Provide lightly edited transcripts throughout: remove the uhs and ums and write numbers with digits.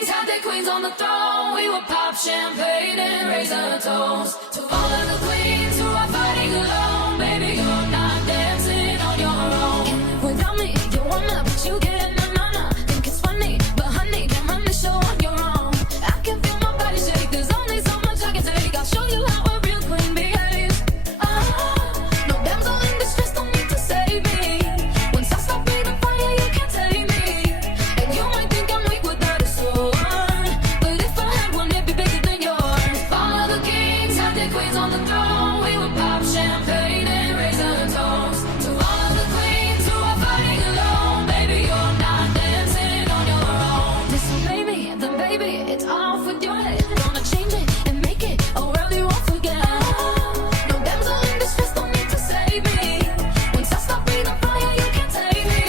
kings had their queens on the throne. We would pop champagne and raise a toast to all of the queens who are fighting alone. Baby, you're not dancing on your own. Without me, you wanna, but you get na. Think it's funny, but honey, can run the show on your own. I can feel my body shake. There's only so much I can take. I'll show you how a real queen behaves. No damsel in distress, don't need to save me. Once I stop breathing fire, you can't take me. And you might think I'm weak without a sword, but if I had one, it'd be bigger than yours. All of the kings had their queens on the throne. We would pop champagne and raise a toast to all of the queens who are fighting alone. Baby, you're not dancing on your own. Listen, baby, then baby, it's off with your head. Gonna change it and make it, or else you won't forget. No damsel in distress, don't need to save me. Once I stop breathing fire, you can't take me.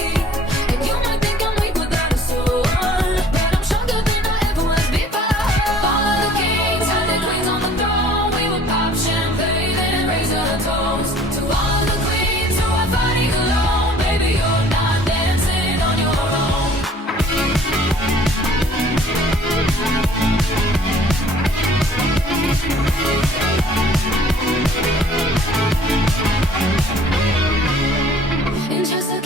And you might think I'm weak without a sword, but I'm stronger than I ever was before. All of the kings had their queens on the throne. We would pop champagne and raise a toast to all of the queens who are fighting alone. Baby, you're not dancing on your own. In just a